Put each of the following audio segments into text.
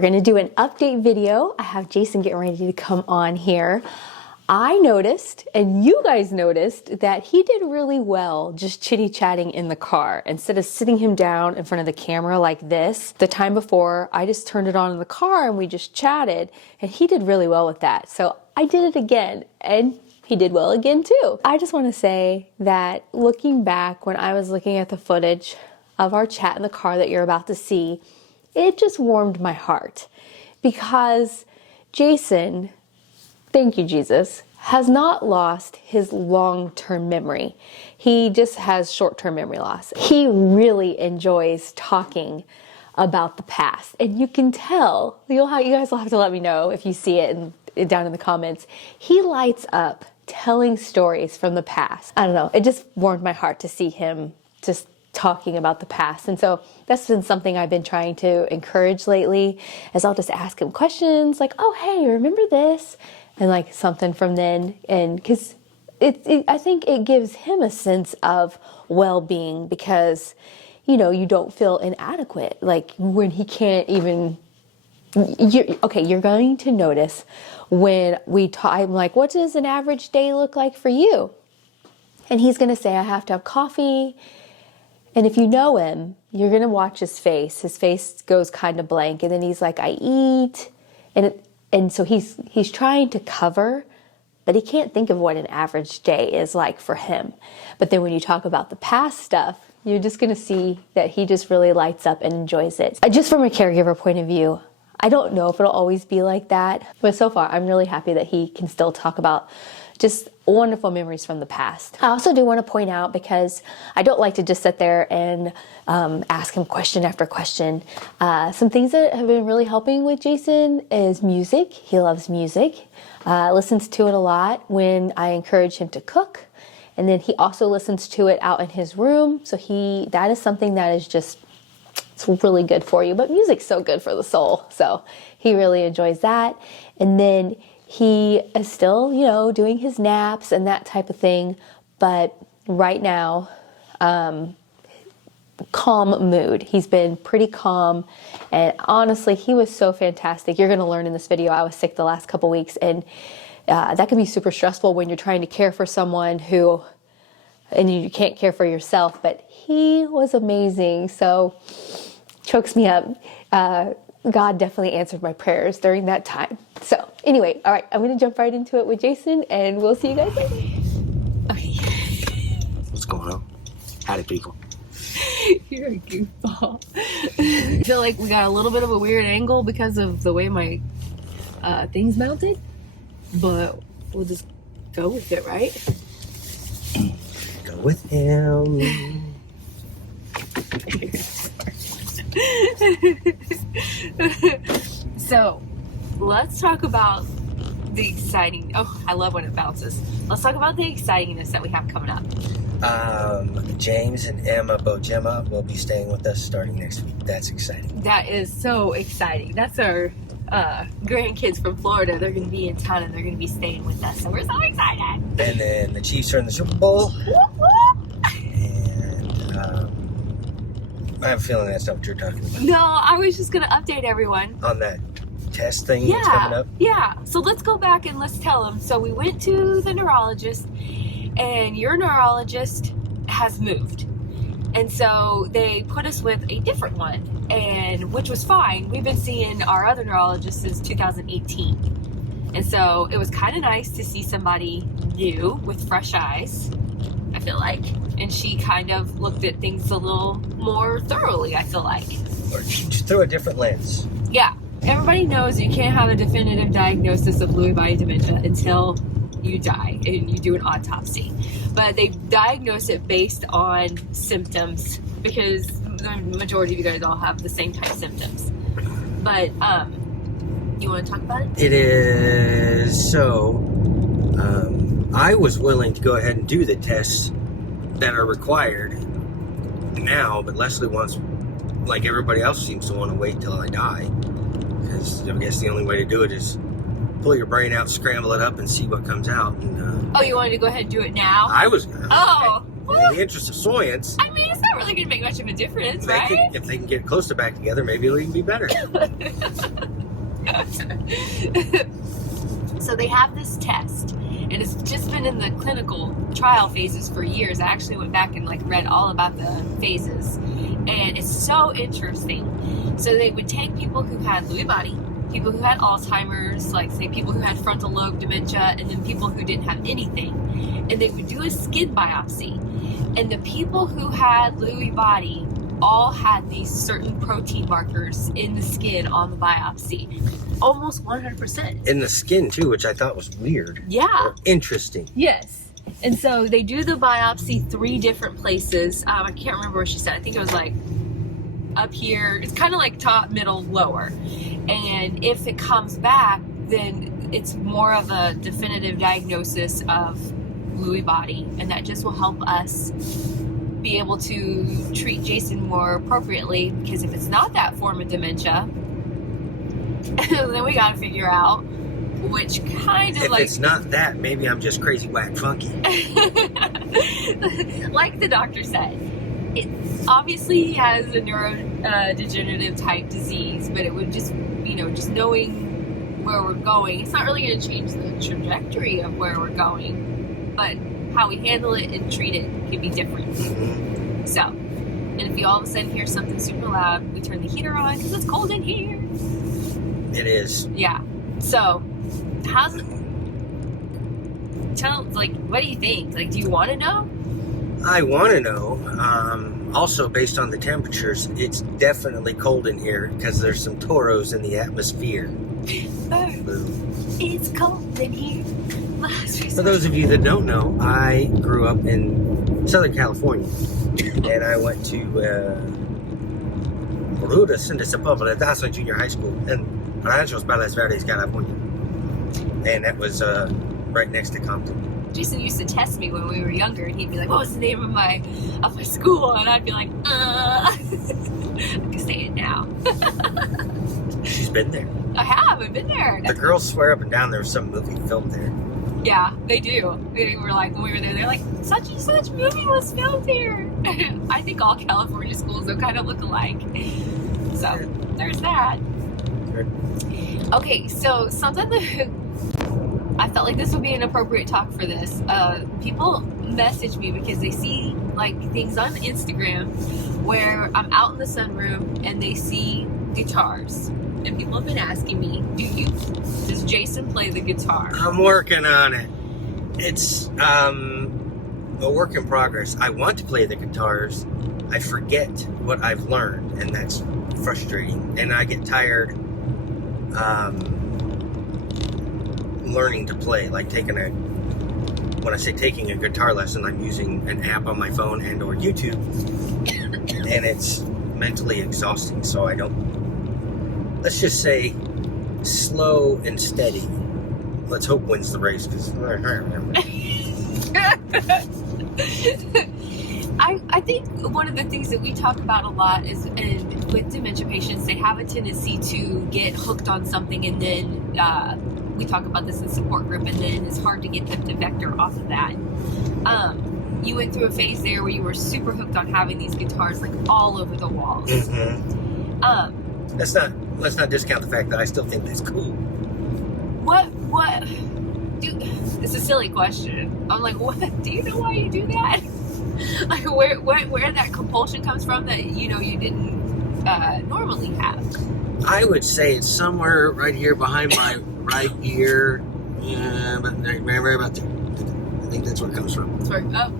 We're gonna do an update video. I have Jason getting ready to come on here. I noticed, and you guys noticed, that he did really well just chitty-chatting in the car. Instead of sitting him down in front of the camera like this, the time before, I just turned it on in the car and we just chatted, and he did really well with that. So I did it again, and he did well again too. I just wanna say that looking back, when I was looking at the footage of our chat in the car that you're about to see, it just warmed my heart because Jason, thank you, Jesus, has not lost his long-term memory. He just has short-term memory loss. He really enjoys talking about the past. And you can tell, you guys will have to let me know if you see it down in the comments. He lights up telling stories from the past. I don't know, it just warmed my heart to see him just talking about the past. And so that's been something I've been trying to encourage lately, as I'll just ask him questions like, oh, hey, remember this? And like something from then. And because I think it gives him a sense of well-being because, you know, you don't feel inadequate. Like when he can't even, you're going to notice when we talk, I'm like, what does an average day look like for you? And he's going to say, I have to have coffee. And if you know him, you're going to watch his face. His face goes kind of blank. And then he's like, I eat. And so he's trying to cover, but he can't think of what an average day is like for him. But then when you talk about the past stuff, you're just going to see that he just really lights up and enjoys it. Just from a caregiver point of view, I don't know if it'll always be like that. But so far, I'm really happy that he can still talk about just wonderful memories from the past. I also do want to point out, because I don't like to just sit there and ask him question after question. Some things that have been really helping with Jason is music. He loves music, listens to it a lot when I encourage him to cook. And then he also listens to it out in his room. So that is something that is just, it's really good for you. But music's so good for the soul. So he really enjoys that. And then he is still, you know, doing his naps and that type of thing. But right now, calm mood. He's been pretty calm. And honestly, he was so fantastic. You're going to learn in this video. I was sick the last couple weeks. And that can be super stressful when you're trying to care for someone and you can't care for yourself. But he was amazing. So, chokes me up. God definitely answered my prayers during that time. So anyway, all right, I'm going to jump right into it with Jason, and we'll see you guys later. Okay. What's going on? Howdy, people. You're a goofball. I feel like we got a little bit of a weird angle because of the way my thing's mounted, but we'll just go with it, right? Go with him. So let's talk about the exciting, I love when it bounces. Let's talk about the excitingness that we have coming up. James and Emma Bojema will be staying with us starting next week. That's exciting. That is so exciting. That's our grandkids from Florida. They're going to be in town and they're going to be staying with us. So we're so excited. And then the Chiefs are in the Super Bowl. I have a feeling that's not what you're talking about. No, I was just going to update everyone. On that test thing that's coming up? Yeah. So let's go back and let's tell them. So we went to the neurologist, and your neurologist has moved. And so they put us with a different one, and which was fine. We've been seeing our other neurologist since 2018. And so it was kind of nice to see somebody new with fresh eyes, I feel like. And she kind of looked at things a little more thoroughly, I feel like. Or just through a different lens. Yeah. Everybody knows you can't have a definitive diagnosis of Lewy body dementia until you die and you do an autopsy. But they diagnose it based on symptoms because the majority of you guys all have the same type of symptoms. But, you want to talk about it? It is so, I was willing to go ahead and do the tests that are required now, but Leslie wants, like everybody else seems to want to wait till I die, because I guess the only way to do it is pull your brain out, scramble it up, and see what comes out. And, you wanted to go ahead and do it now? I was. In the interest of science. I mean, it's not really going to make much of a difference, right? If they can get close to back together, maybe it'll even be better. So they have this test, and it's just been in the clinical trial phases for years. I actually went back and like read all about the phases, and it's so interesting. So they would take people who had Lewy body, people who had Alzheimer's, like say people who had frontal lobe dementia, and then people who didn't have anything, and they would do a skin biopsy. And the people who had Lewy body all had these certain protein markers in the skin on the biopsy. Almost 100%. In the skin too, which I thought was weird. Yeah. Or interesting. Yes. And so they do the biopsy 3 different places. I can't remember where she said. I think it was like up here. It's kind of like top, middle, lower. And if it comes back, then it's more of a definitive diagnosis of Lewy body. And that just will help us be able to treat Jason more appropriately, because if it's not that form of dementia, then we got to figure out which kind of, if like, it's not that, maybe I'm just crazy, whack, funky. like the doctor said, it obviously he has a neurodegenerative type disease, but it would just, you know, just knowing where we're going, it's not really going to change the trajectory of where we're going, but how we handle it and treat it can be different. So, and if you all of a sudden hear something super loud, we turn the heater on because it's cold in here. It is. Yeah. So, how's it? Tell, like, what do you think? Like, do you want to know? I want to know. Also, based on the temperatures, it's definitely cold in here because there's some toros in the atmosphere. It's cold in here. For those of you that don't know, I grew up in Southern California, and I went to Rudas in the Sepulveda Junior High School in Ranchos Palos Verdes, California, and that was right next to Compton. Jason used to test me when we were younger, and he'd be like, "What was the name of my school?" And I'd be like, I can say it now. She's been there. I have. I've been there. The girls swear up and down there was some movie filmed there. Yeah, they do. They were like, when we were there, they're like, such and such movie was filmed here. I think all California schools will kind of look alike. So, there's that. Okay, so something that I felt like this would be an appropriate talk for this. People message me because they see like things on Instagram where I'm out in the sunroom and they see guitars. And people have been asking me, does Jason play the guitar? I'm working on it. It's a work in progress. I want to play the guitars. I forget what I've learned, and that's frustrating. And I get tired learning to play, like when I say taking a guitar lesson, I'm using an app on my phone and or YouTube, and it's mentally exhausting, so I don't. Let's just say slow and steady. Let's hope wins the race, because I think one of the things that we talk about a lot is, and with dementia patients, they have a tendency to get hooked on something, and then we talk about this in support group, and then it's hard to get them to vector off of that. You went through a phase there where you were super hooked on having these guitars like all over the walls. Mm-hmm. Let's not discount the fact that I still think that's cool. What? Dude, it's a silly question. I'm like, what? Do you know why you do that? Like, where that compulsion comes from that, you know, you didn't normally have? I would say it's somewhere right here behind my right ear. Yeah, but right about there. I think that's where it comes from. It's where, yeah,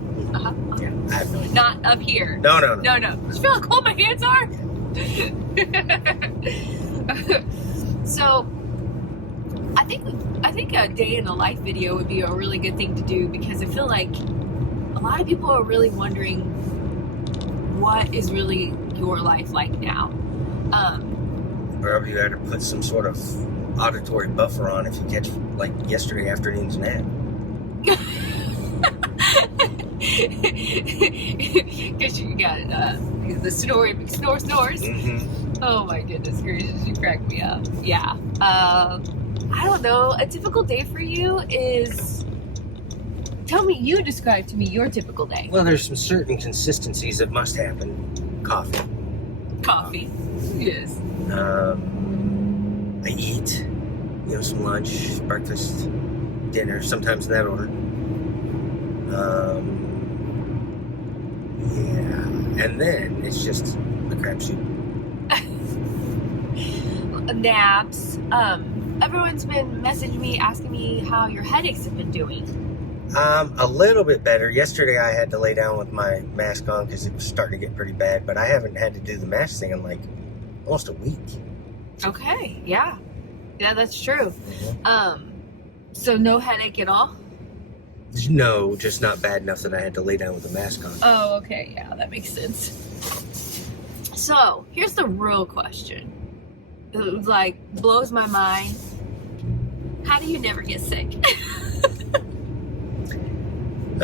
I have no idea. Not up here. No. Do you feel how cold my hands are? So, I think a day in the life video would be a really good thing to do, because I feel like a lot of people are really wondering what is really your life like now. Or you had to put some sort of auditory buffer on if you catch like yesterday afternoon's nap. Because you got the snores. Mm-hmm. Oh my goodness gracious, you crack me up. Yeah. I don't know. A typical day for you is... You describe to me your typical day. Well, there's some certain consistencies that must happen. Coffee. Yes. I eat. some lunch, breakfast, dinner, sometimes in that order. Yeah, and then it's just a crapshoot. Naps. Everyone's been messaging me, asking me how your headaches have been doing. A little bit better. Yesterday I had to lay down with my mask on because it was starting to get pretty bad, but I haven't had to do the mask thing in like almost a week. Okay, yeah, that's true. Mm-hmm. So no headache at all? No, just not bad enough that I had to lay down with the mask on. Oh, okay, yeah, that makes sense. So here's the real question. It like blows my mind. How do you never get sick?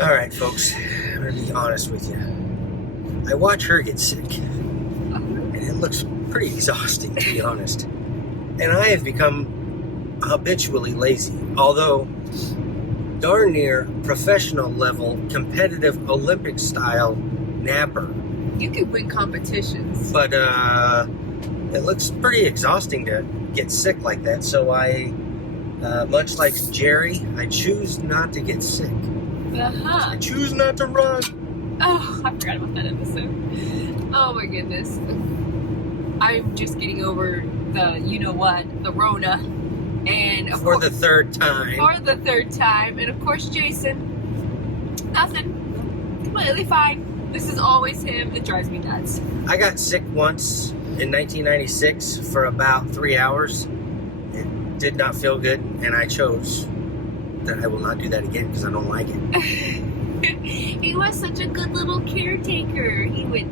All right, folks, I'm gonna be honest with you. I watch her get sick, and it looks pretty exhausting, to be honest. And I have become habitually lazy, although darn near professional level, competitive Olympic style napper. You could win competitions. But it looks pretty exhausting to get sick like that. So I, much like Jerry, I choose not to get sick. I choose not to run. Oh, I forgot about that episode. Oh my goodness. I'm just getting over the, you know what, the Rona. And of For course, the third time. For the third time. And of course, Jason, nothing. Completely fine. This is always him. It drives me nuts. I got sick once in 1996 for about 3 hours. It did not feel good, and I chose that I will not do that again because I don't like it. He was such a good little caretaker. He would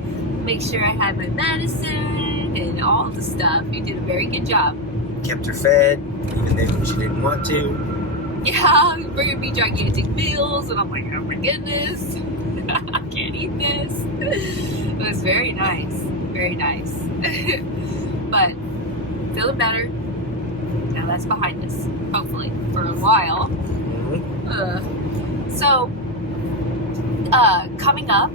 make sure I had my medicine and all the stuff. He did a very good job. Kept her fed, even though she didn't want to. Yeah, bringing me gigantic meals, and I'm like, oh my goodness, I can't eat this. It was very nice, very nice. But feeling better. Now that's behind us, hopefully, for a while. So, coming up,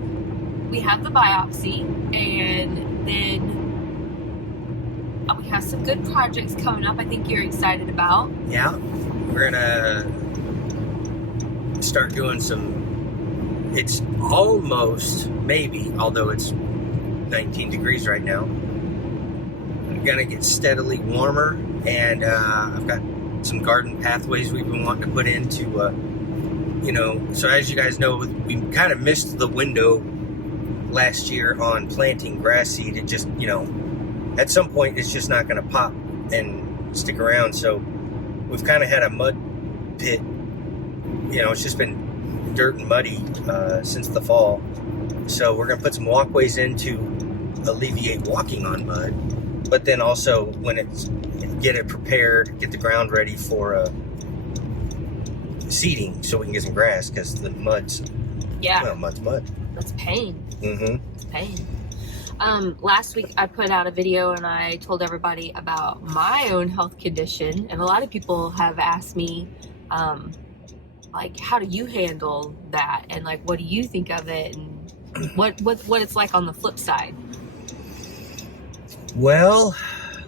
we have the biopsy, and then we have some good projects coming up I think you're excited about. Yeah, we're gonna start doing some, it's almost, maybe, although it's 19 degrees right now, gonna get steadily warmer, and I've got some garden pathways we've been wanting to put into, you know, so as you guys know, we kind of missed the window last year on planting grass seed. It just, you know, at some point it's just not going to pop and stick around, so we've kind of had a mud pit, you know, it's just been dirt and muddy since the fall, so we're going to put some walkways in to alleviate walking on mud, but then also when it's, get it prepared, get the ground ready for seeding so we can get some grass, because the mud's, well, mud's mud. That's pain. Mm-hmm. It's pain. Last week I put out a video and I told everybody about my own health condition, and a lot of people have asked me, like, how do you handle that, and like, what do you think of it, and what it's like on the flip side. Well,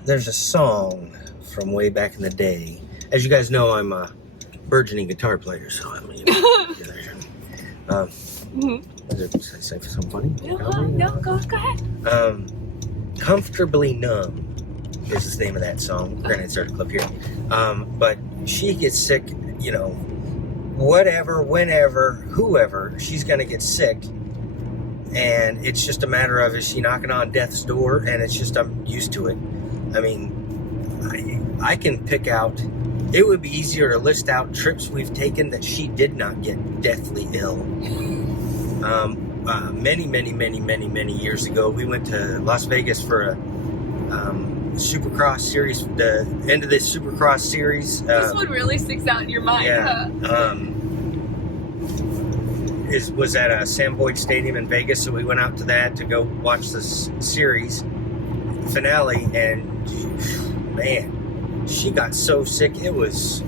there's a song from way back in the day. As you guys know, I'm a burgeoning guitar player, so I'm did I say something funny? No, go ahead. Comfortably Numb is the name of that song. We're gonna insert a clip here. But she gets sick, you know, whatever, whenever, whoever, she's gonna get sick. And it's just a matter of, is she knocking on death's door? And it's just, I'm used to it. I mean, I can pick out, it would be easier to list out trips we've taken that she did not get deathly ill. Many years ago, we went to Las Vegas for a Supercross series, the end of this Supercross series. This one really sticks out in your mind, yeah, huh? Was at Sam Boyd Stadium in Vegas, so we went out to that to go watch the series finale, and man, she got so sick. It was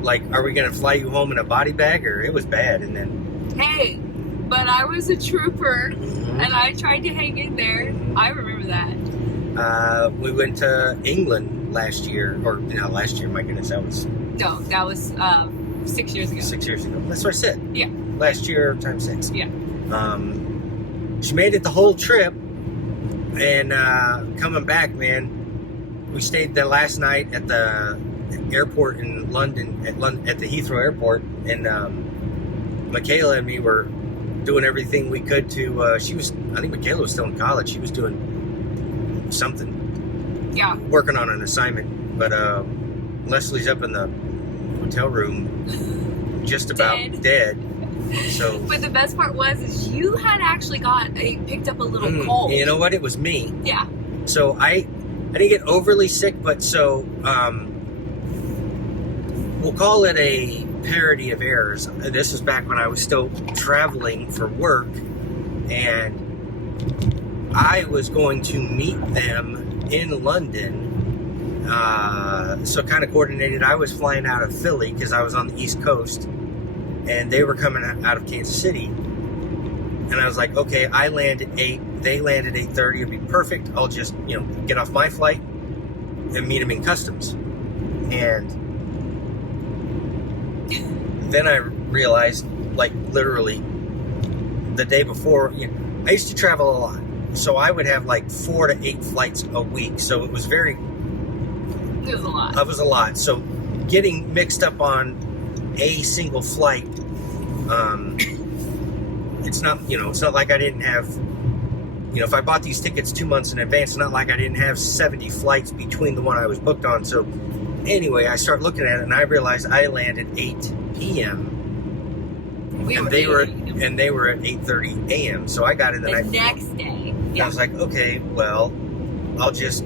like, are we gonna fly you home in a body bag? Or it was bad. And then, hey, but I was a trooper, and I tried to hang in there. I remember that. We went to England last year, or not last year, my goodness, that was No, that was 6 years ago. 6 years ago. That's what I said. Yeah. Last year times 6. Yeah. She made it the whole trip, and coming back, man, we stayed the last night at the airport in London, at the Heathrow Airport, and Michaela and me were doing everything we could to. I think Michaela was still in college. She was doing something. Yeah. Working on an assignment, but Leslie's up in the hotel room, just about dead. So, but the best part is you had actually picked up a little cold. You know what? It was me. Yeah. So I didn't get overly sick, but so we'll call it a parody of errors. This was back when I was still traveling for work, and I was going to meet them in London. So kind of coordinated. I was flying out of Philly because I was on the East Coast, and they were coming out of Kansas City. And I was like, okay, I land at 8. They land at 8:30. It'll be perfect. I'll just, get off my flight and meet them in customs. And then I realized, like, literally the day before, I used to travel a lot. So I would have like 4 to 8 flights a week. So it was a lot. It was a lot. So getting mixed up on a single flight, it's not like I didn't have, if I bought these tickets 2 months in advance, it's not like I didn't have 70 flights between the one I was booked on. So anyway, I start looking at it, and I realized I landed 8 p.m. They were at 8:30 a.m. So I got in the next day. Yeah. I was like, okay, well, I'll just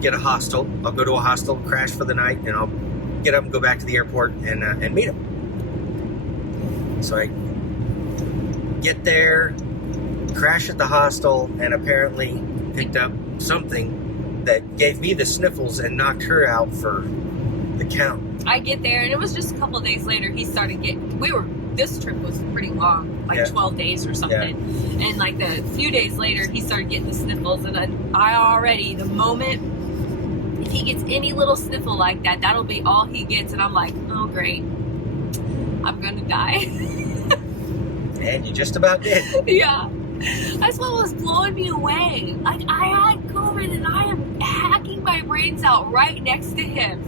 get a hostel. I'll go to a hostel, crash for the night, and I'll get up and go back to the airport and meet them. So I get there, crash at the hostel, and apparently picked up something that gave me the sniffles and knocked her out for the count. I get there, and it was just a couple of days later he started getting. This trip was pretty long, like 12 days or something. Yeah. And like a few days later, he started getting the sniffles, and I already, the moment if he gets any little sniffle like that, that'll be all he gets, and I'm like, oh great, I'm gonna die. And you just about did. Yeah. That's what was blowing me away. Like, I had COVID, and I am hacking my brains out right next to him,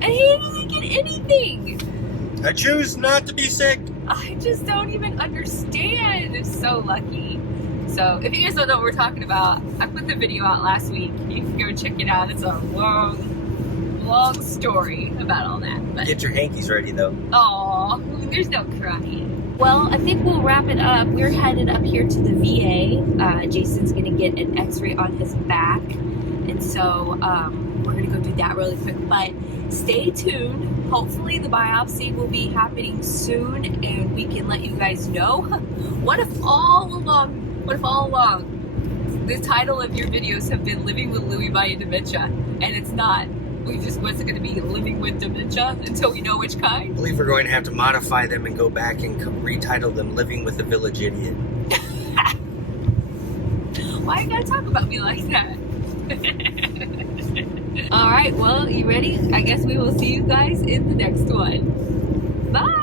and he didn't even get anything. I choose not to be sick. I just don't even understand. I'm so lucky. So, if you guys don't know what we're talking about, I put the video out last week. You can go check it out. It's a long story about all that. But get your hankies ready, though. Aw, there's no crying. Well, I think we'll wrap it up. We're headed up here to the VA. Jason's going to get an x-ray on his back. And so we're going to go do that really quick. But stay tuned. Hopefully the biopsy will be happening soon, and we can let you guys know. What if all along the title of your videos have been Living with Louie by Dementia, and it's not. What's it going to be? Living with Dementia until we know which kind? I believe we're going to have to modify them and go back and retitle them Living with the Village Idiot. Why you gotta talk about me like that? Alright, well, you ready? I guess we will see you guys in the next one. Bye!